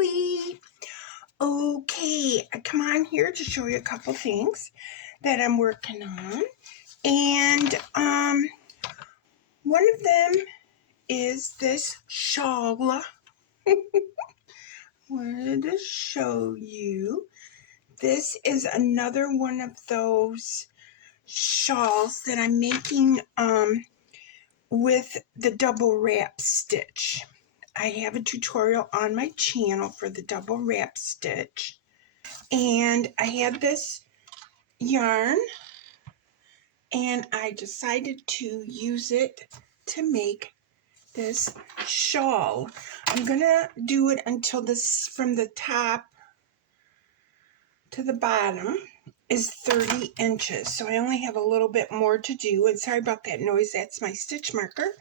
Beverly. Okay, I come on here to show you a couple things that I'm working on. And one of them is this shawl. Wanted to show you. This is another one of those shawls that I'm making with the double wrap stitch. I have a tutorial on my channel for the double wrap stitch. And I had this yarn and I decided to use it to make this shawl. I'm gonna do it until this, from the top to the bottom, is 30 inches. So I only have a little bit more to do. And sorry about that noise. That's my stitch marker.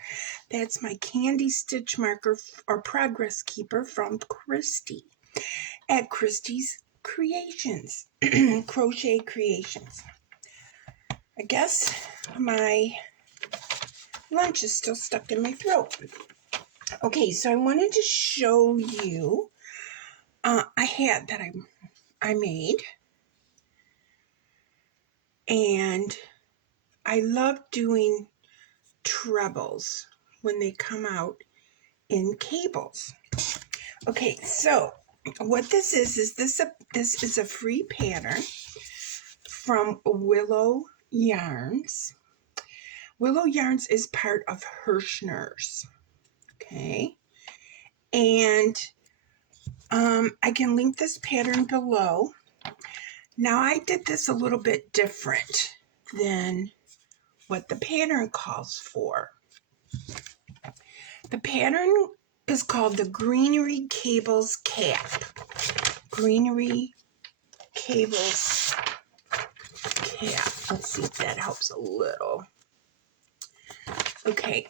That's my candy stitch marker or progress keeper from Christy at Christy's Creations, Crochet Creations. I guess my lunch is still stuck in my throat. Okay, so I wanted to show you a hat that I made. And I love doing trebles when they come out in cables. Okay, so what this is this is a free pattern from Willow Yarns. Willow Yarns is part of Hirschner's. Okay, and I can link this pattern below. Now I did this a little bit different than what the pattern calls for. The pattern is called the Greenery Cables Cap. Greenery Cables Cap. Let's see if that helps a little. Okay,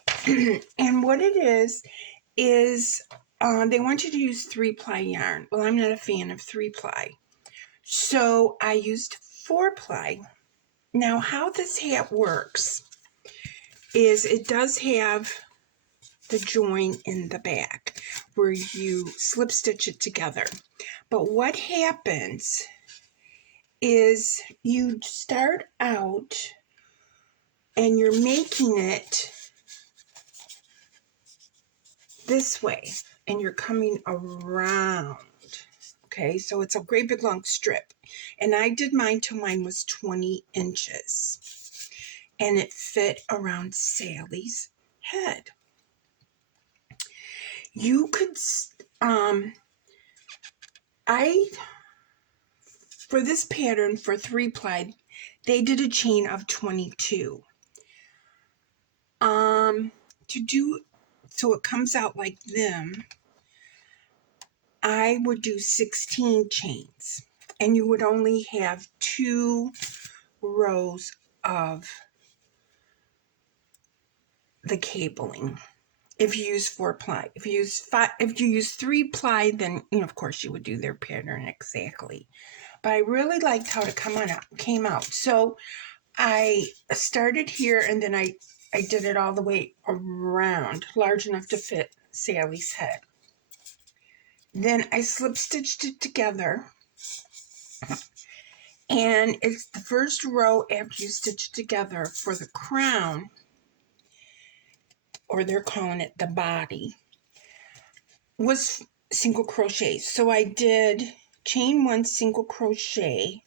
and what it is they want you to use 3-ply yarn. Well, I'm not a fan of 3-ply. So I used 4-ply. Now, how this hat works is it does have the join in the back where you slip stitch it together. But what happens is you start out and you're making it this way and you're coming around. Okay, so it's a great big long strip. And I did mine till mine was 20 inches. And it fit around Sally's head. You could, for this pattern, for 3-ply, they did a chain of 22. To do, so it comes out like them, I would do 16 chains. And you would only have 2 rows of the cabling. If you use 4-ply, if you use 3-ply, then of course you would do their pattern exactly. But I really liked how it came out. So I started here and then I did it all the way around, large enough to fit Sally's head. Then I slip stitched it together, and it's the first row after you stitch it together for the crown, or they're calling it the body, was single crochet. So I did chain 1 single crochet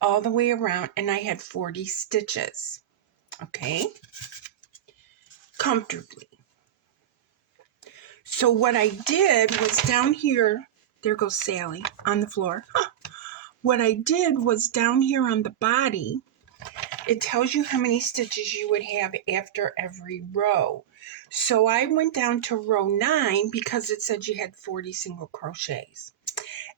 all the way around, and I had 40 stitches. Okay, comfortably. So what I did was down here, there goes Sally on the floor. What I did was down here on the body, it tells you how many stitches you would have after every row. So I went down to row 9 because it said you had 40 single crochets.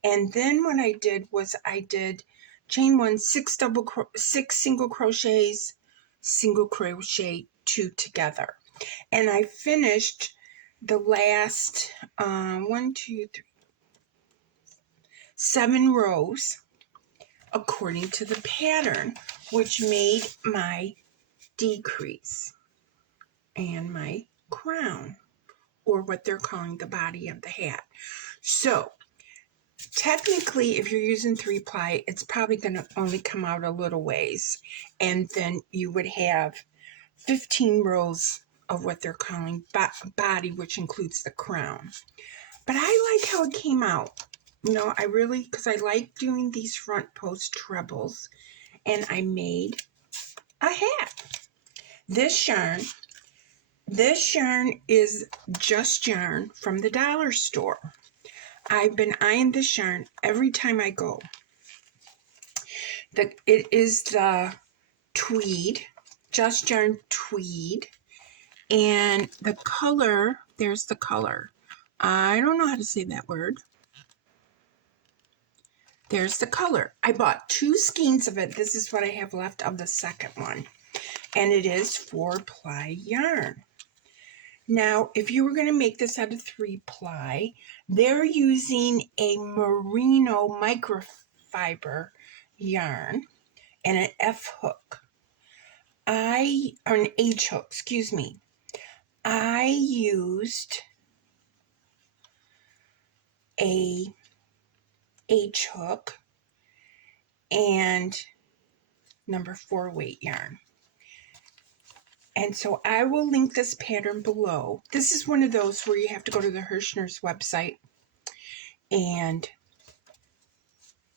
And then what I did was I did chain 1, 6 single crochets, single crochet 2 together. And I finished the last 7 rows according to the pattern, which made my decrease and my crown, or what they're calling the body of the hat. So technically, if you're using 3-ply, it's probably going to only come out a little ways. And then you would have 15 rows of what they're calling body, which includes the crown. But I like how it came out. You know, I really, because I like doing these front post trebles, and I made a hat. This yarn is just yarn from the dollar store. I've been eyeing this yarn every time I go. It is the tweed, just yarn tweed, and the color, there's the color. I don't know how to say that word. There's the color. I bought 2 skeins of it. This is what I have left of the second one. And it is 4-ply yarn. Now, if you were going to make this out of 3-ply, they're using a merino microfiber yarn and an F hook. Or an H hook, excuse me. I used a H hook and number 4 weight yarn. And so I will link this pattern below. This is one of those where you have to go to the Hirschner's website and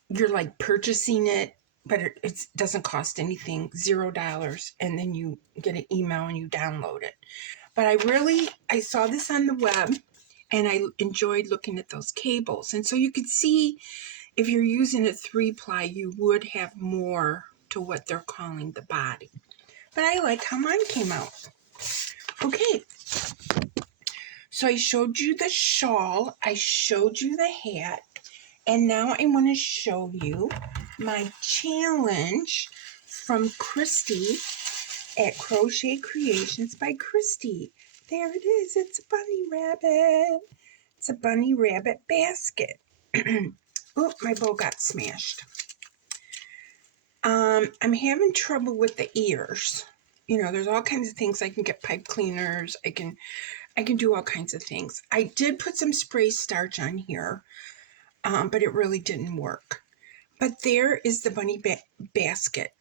you're like purchasing it, but it doesn't cost anything, $0. And then you get an email and you download it. But I saw this on the web and I enjoyed looking at those cables. And so you could see if you're using a 3-ply, you would have more to what they're calling the body. But I like how mine came out. Okay, so I showed you the shawl, I showed you the hat, and now I want to show you my challenge from Christy at Crochet Creations by Christy. There it is, it's a bunny rabbit. It's a bunny rabbit basket. Oh, my bow got smashed. I'm having trouble with the ears. You know, there's all kinds of things. I can get pipe cleaners. I can do all kinds of things. I did put some spray starch on here, but it really didn't work. But there is the bunny basket.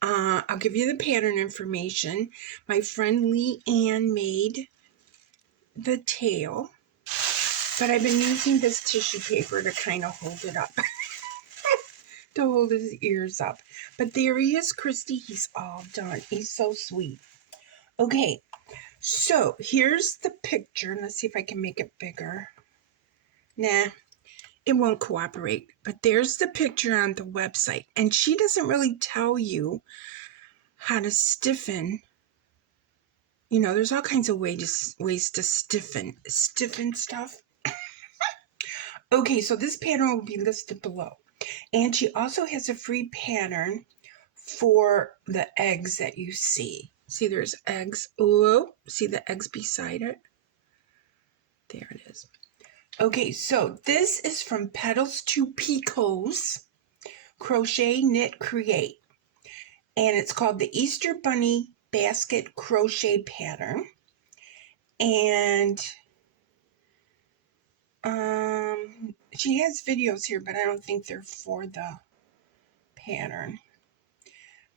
I'll give you the pattern information. My friend Lee Ann made the tail, but I've been using this tissue paper to kind of hold it up. To hold his ears up. But there he is, Christy. He's all done. He's so sweet. Okay, so here's the picture. Let's see if I can make it bigger. Nah, it won't cooperate. But there's the picture on the website. And she doesn't really tell you how to stiffen. You know, there's all kinds of ways to stiffen stuff. Okay, so this pattern will be listed below. And she also has a free pattern for the eggs that you see. See, there's eggs. Oh, see the eggs beside it? There it is. Okay, so this is from Petals to Picots, Crochet, Knit, Create. And it's called the Easter Bunny Basket Crochet Pattern. And she has videos here, but I don't think they're for the pattern.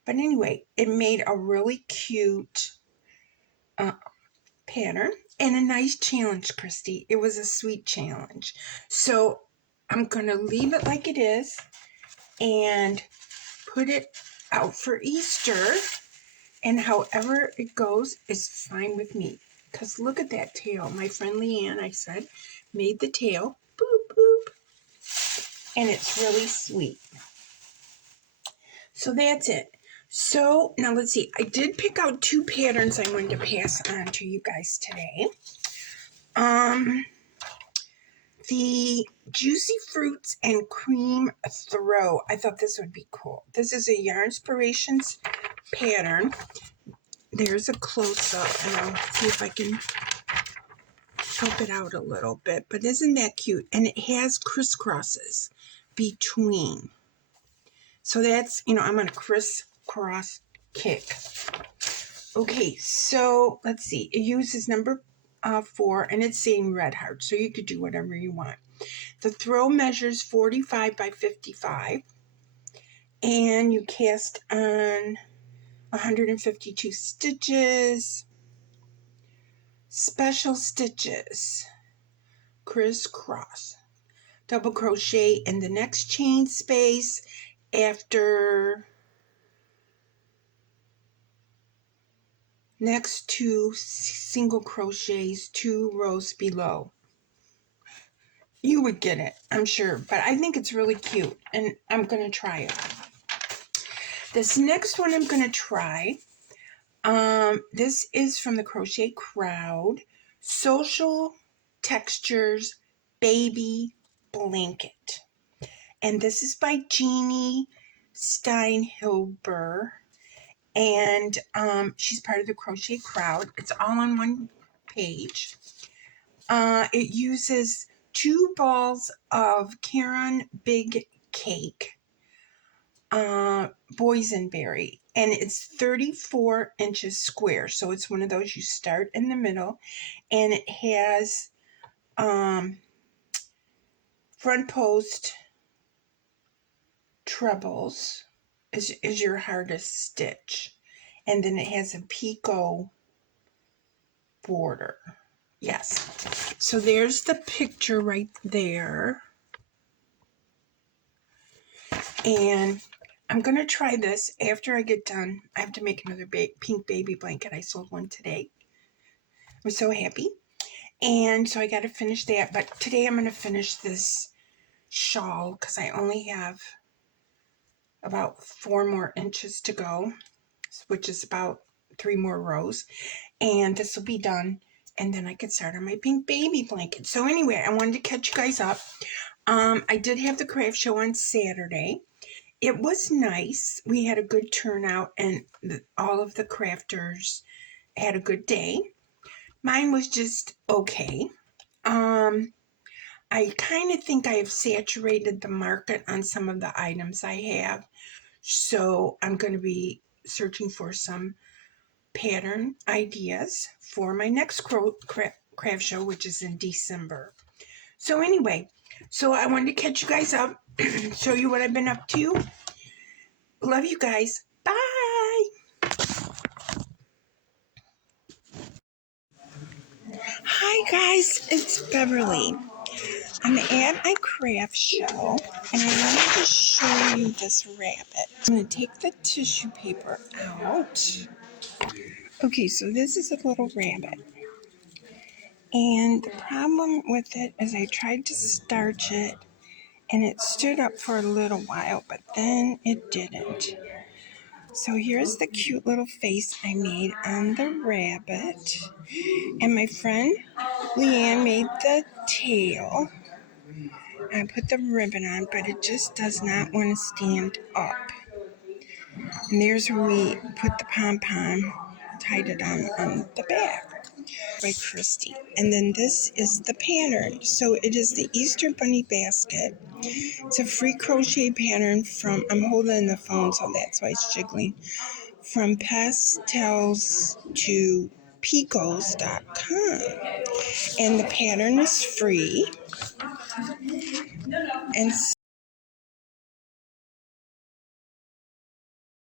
But anyway, it made a really cute pattern and a nice challenge, Christy. It was a sweet challenge. So I'm going to leave it like it is and put it out for Easter. And however it goes is fine with me. Because look at that tail. My friend Leanne, I said, made the tail. Boop, boop. And it's really sweet. So that's it. So now let's see. I did pick out 2 patterns I wanted to pass on to you guys today. The Juicy Fruits and Cream Throw. I thought this would be cool. This is a Yarnspirations pattern. There's a close-up, and I'll see if I can help it out a little bit. But isn't that cute? And it has crisscrosses between. So that's, you know, I'm on a crisscross kick. Okay, so let's see. It uses number 4, and it's saying red heart, so you could do whatever you want. The throw measures 45 by 55, and you cast on 152 stitches, special stitches, crisscross, double crochet in the next chain space after next two single crochets 2 rows below. You would get it, I'm sure, but I think it's really cute, and I'm going to try it. This next one I'm going to try, this is from the Crochet Crowd, Social Textures Baby Blanket. And this is by Jeannie Steinhilber, and she's part of the Crochet Crowd. It's all on one page. It uses 2 balls of Caron Big Cake boysenberry, and it's 34 inches square, so it's one of those you start in the middle, and it has front post trebles is your hardest stitch, and then it has a picot border. Yes, so there's the picture right there, and I'm going to try this after I get done. I have to make another pink baby blanket. I sold one today. I'm so happy. And so I got to finish that. But today I'm going to finish this shawl because I only have about 4 more inches to go, which is about 3 more rows. And this will be done. And then I can start on my pink baby blanket. So anyway, I wanted to catch you guys up. I did have the craft show on Saturday. It was nice. We had a good turnout, and all of the crafters had a good day. Mine was just okay. I kind of think I have saturated the market on some of the items I have, so I'm going to be searching for some pattern ideas for my next craft show, which is in December. So anyway, so I wanted to catch you guys up, show you what I've been up to. Love you guys. Bye. Hi guys, it's Beverly. I'm at my craft show, and I wanted to show you this rabbit. I'm going to take the tissue paper out. Okay, so this is a little rabbit. And the problem with it is I tried to starch it, and it stood up for a little while, but then it didn't. So here's the cute little face I made on the rabbit. And my friend Leanne made the tail. I put the ribbon on, but it just does not want to stand up. And there's where we put the pom-pom, tied it on the back by Christy. And then this is the pattern. So it is the Easter Bunny basket. It's a free crochet pattern from, I'm holding the phone so that's why it's jiggling, from pastels to picots.com. And the pattern is free. And